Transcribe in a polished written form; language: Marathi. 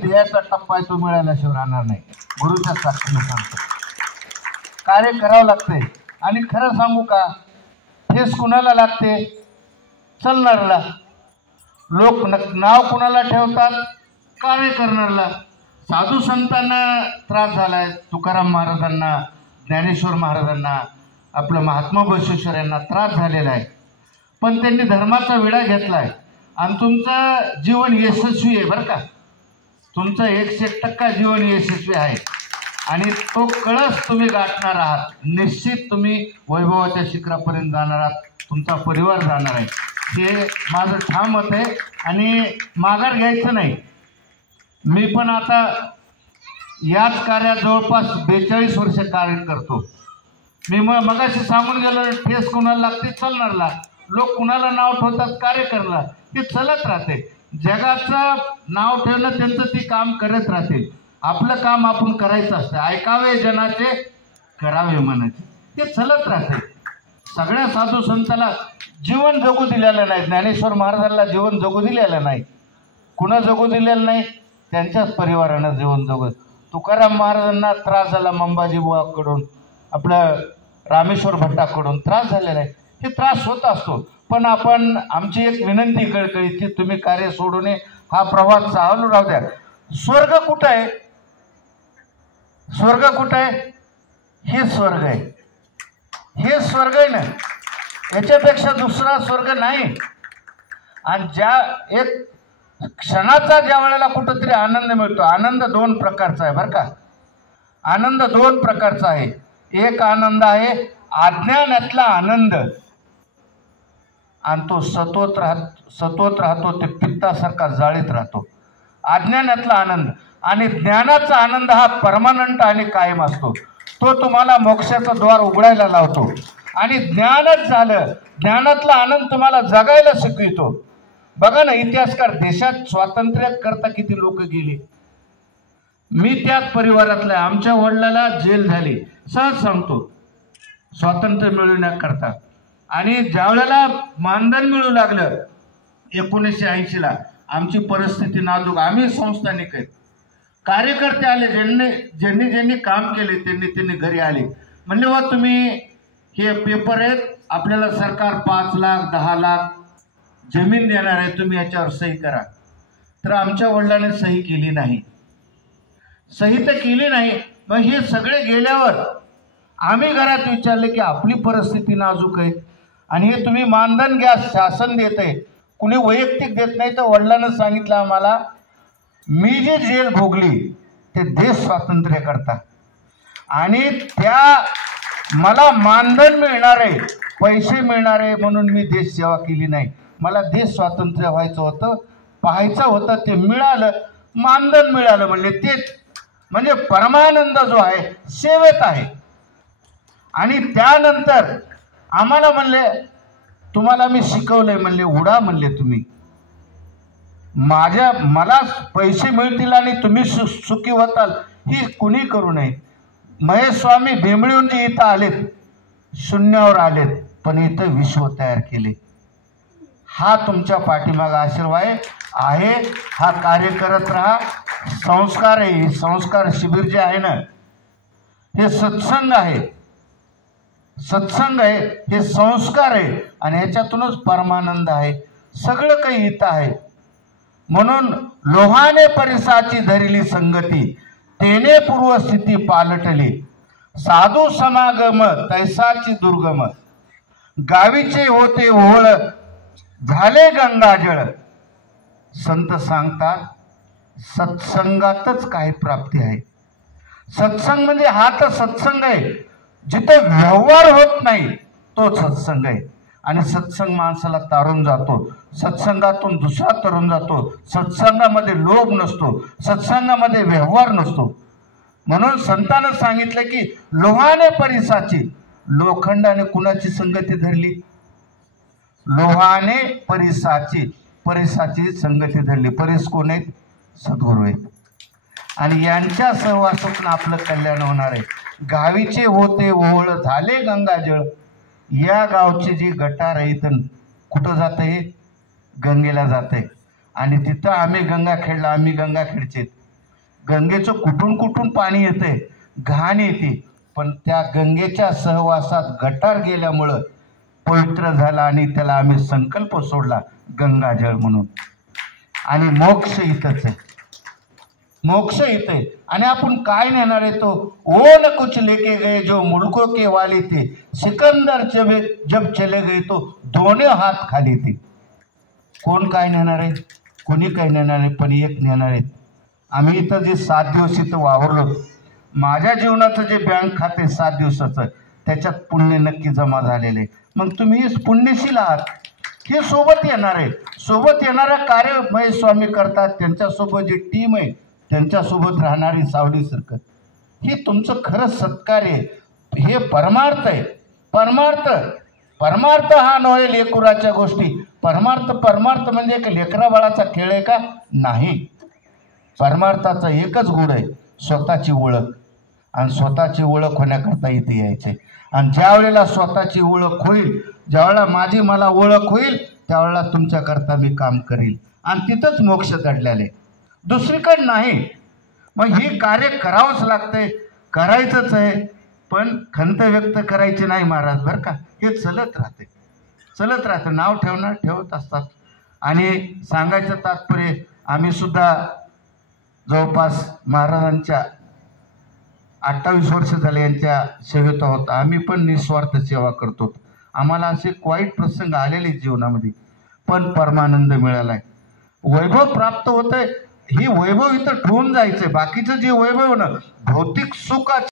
ध्येयाचा टप्पा आहे तो मिळाल्याशिवाय राहणार नाही. गुरुच्या साक्षीने सांगतो, कार्य करावं लागते. आणि खरं सांगू का, ठेस कुणाला लागते? चालणारला. लोक नाव कुणाला ठेवतात? कार्य करणारला. साधू संतांना त्रास झालाय, तुकाराम महाराजांना, ज्ञानेश्वर महाराजांना, आपलं महात्मा बसवेश्वर यांना त्रास झालेला आहे, पण त्यांनी धर्माचा विडा घेतलाय आणि तुमचं जीवन यशस्वी आहे बरं का. तुमचं 100% जीवन यशस्वी आहे आणि तो कळस तुम्ही गाठणार आहात. निश्चित तुम्ही वैभवाच्या शिखरापर्यंत जाणार आहात, तुमचा परिवार जाणार आहे. हे माझं ठाम मत आहे आणि माघार घ्यायचं नाही. मी पण आता याच कार्यात जवळपास 42 वर्ष कार्य करतो. मी मगाशी सांगून गेलो, ठेस कुणाला लागते? चालणारला. लोक कुणाला नाव ठेवतात? कार्य करला. ते चलत राहते. जगाचं नाव ठेवणं त्यांचं ती काम करत राहतील. आपलं काम आपण करायचं असतं. ऐकावे जनाचे, करावे मनाचे, ते चलत राहते. सगळ्या साधू संतांना जीवन जगू दिलेलं नाही. ज्ञानेश्वर महाराजांना जीवन जगू दिलेलं नाही. कुणा जगू दिलेलं नाही? त्यांच्याच परिवारानं जीवन जगत. तुकाराम महाराजांना त्रास झाला मंबाजी बुवाकडून, आपलं रामेश्वर भट्टाकडून त्रास झालेला आहे. हे त्रास होत असतो, पण आपण आमची एक विनंती कळकळीची, तुम्ही कार्य सोडू नये, हा प्रवास चालू राहू द्या. स्वर्ग कुठं आहे? स्वर्ग कुठं आहे? हे स्वर्ग आहे. हे स्वर्ग आहे ना, याच्यापेक्षा दुसरा स्वर्ग नाही. आणि ज्या एक क्षणाचा ज्या वेळेला कुठंतरी आनंद मिळतो, आनंद 2 प्रकारचा आहे बरं का. आनंद 2 प्रकारचा आहे. एक आनंद आहे अज्ञानातला आनंद, आणि तो सतोत राहतो, ते पित्तासारखा जाळीत राहतो. अज्ञानातला आनंद. आणि ज्ञानाचा आनंद हा परमनंट आणि कायम असतो. तो तुम्हाला मोक्षाचं द्वार उघडायला लावतो. आणि ज्ञानच झालं, ज्ञानातला आनंद तुम्हाला जगायला शिकवितो. बघा ना, इतिहासकार, देशात स्वातंत्र्य करता किती लोक गेले. मी त्याच परिवारातला. आमच्या वडिलाला जेल झाली, सहज सांगतो, स्वातंत्र्य मिळवण्याकरता. आणि ज्यावेळेला मानधन मिळू लागलं 1980ला, आमची परिस्थिती नाजूक. आम्ही संस्थानिक आहेत, कार्यकर्ते आले, ज्यांनी काम केले त्यांनी घरी आले. म्हणले, वा तुम्ही हे पेपर आहेत, आपल्याला सरकार 5 लाख 10 लाख जमीन देणार आहे, तुम्ही याच्यावर सही करा. तर आमच्या वडिलांनी सही केली नाही. सही तर केली नाही. मग हे सगळे गेल्यावर आम्ही घरात विचारले की आपली परिस्थिती नाजूक आहे आणि हे तुम्ही मानधन घ्या, शासन देत आहे, कुणी वैयक्तिक देत नाही. तर वडिलांना सांगितलं आम्हाला, मी जी जेल भोगली ते देश स्वातंत्र्य करता, आणि त्या मला मानधन मिळणार आहे, पैसे मिळणार आहे म्हणून मी देश सेवा केली नाही. मला देश स्वातंत्र्य व्हायचं होतं, पाहायचं होतं, ते मिळालं, मानधन मिळालं. म्हणले तेच म्हणजे परमानंद जो आहे सेवेत आहे. आणि त्यानंतर आम्हाला म्हणले, तुम्हाला मी शिकवलंय, म्हणले उडा, म्हणले तुम्ही मला पैसे मिळतील आणि तुम्ही सुखी होताल, ही कुणी करू नये. महेश स्वामी बेंबळीहून जे इथं आलेत, शून्यावर आलेत, पण इथं विश्व तयार केले. हा तुमच्या पाठीमागा आशीर्वाद आहे. हा कार्य करत राहा. संस्कार आहे, संस्कार शिबिर जे आहे ना, हे सत्संग आहे. सत्संग आहे, हे संस्कार आहे, आणि ह्याच्यातूनच परमानंद आहे. सगळं काही इथं आहे. म्हणून लोहाने परिसाची धरिली संगती, तेने पूर्वस्थिती पालटली. साधू समागम तैसाची दुर्गम, गावीचे होते ओहळ, झाले गंगाजळ. संत सांगतात, सत्संगातच काही प्राप्ती आहे. सत्संग म्हणजे हा तर सत्संग आहे, जिथे व्यवहार होत नाही तो सत्संग आहे. आणि सत्संग माणसाला तारून जातो, सत्संगातून दुसरा तरुण जातो. सत्संगामध्ये लोभ नसतो, सत्संगामध्ये व्यवहार नसतो. म्हणून संतांना सांगितलं की लोहाने परिसाची, लोखंडाने कुणाची संगती धरली? लोहाने परिसाची संगती धरली. परिस कोण आहेत? सद्गुरू आहेत. आणि यांच्या सहवासातून आपलं कल्याण होणार आहे. गावीचे होते ओहळ, झाले गंगाजळ. या गावची जी गटार आहे इथं कुठं जात आहे? गंगेला जात आहे. आणि तिथं आम्ही गंगाखेडला, आम्ही गंगाखेडचे, गंगेचं कुठून कुठून पाणी येते, घाण येते, पण त्या गंगेच्या सहवासात गटार गेल्यामुळं पवित्र झाला आणि त्याला आम्ही संकल्प सोडला गंगाजळ म्हणून. आणि मोक्ष इथंच आहे, मोक्ष इथे. आणि आपण काय नेणार आहे तो, ओ न कुछ लेके गए जो मुल्कों के वाले थे, सिकंदर जब चले गए तो दोनों हात खाली थे. कोण काय नेणार आहे, कोणी काय नेणार आहे, पण एक नेणार आहे. आम्ही इथं जे 7 दिवस इथं वावरलो, माझ्या जीवनाचं जे बँक खाते 7 दिवसाचं, त्याच्यात पुण्य नक्की जमा झालेले. मग तुम्ही पुण्यशील आहात, हे सोबत येणार आहे. सोबत येणारं कार्य महेश स्वामी करतात, त्यांच्यासोबत जी टीम आहे त्यांच्यासोबत राहणारी सावलीसारखं, हे तुमचं खरं सत्कार आहे. हे परमार्थ आहे. परमार्थ परमार्थ हा नव्हे लेकुराच्या गोष्टी. परमार्थ म्हणजे एक लेकरा बाळाचा खेळ आहे का? नाही. परमार्थाचा एकच गुण आहे, स्वतःची ओळख. आणि स्वतःची ओळख होण्याकरता इथे यायचे. आणि ज्या वेळेला स्वतःची ओळख होईल, ज्यावेळेला मला ओळख होईल, त्यावेळेला तुमच्याकरता मी काम करील. आणि तिथंच मोक्ष दडलेले, दुसरीकडे नाही. मग हे कार्य करावंच लागतंय, करायचंच आहे. पण खंत व्यक्त करायची नाही महाराज, बरं का. हे चलत राहते. नाव ठेवत असतात. आणि सांगायचं तात्पर्य, आम्ही सुद्धा जवळपास महाराजांच्या 28 वर्ष झाले यांच्या सेवेत आहोत. आम्ही पण निस्वार्थ सेवा करतो. आम्हाला असे वाईट प्रसंग आलेले जीवनामध्ये, पण परमानंद मिळालाय, वैभव प्राप्त होतंय. ही वैभव इथं ठेवून जायचंय. बाकीचं जे वैभव ना, भौतिक सुख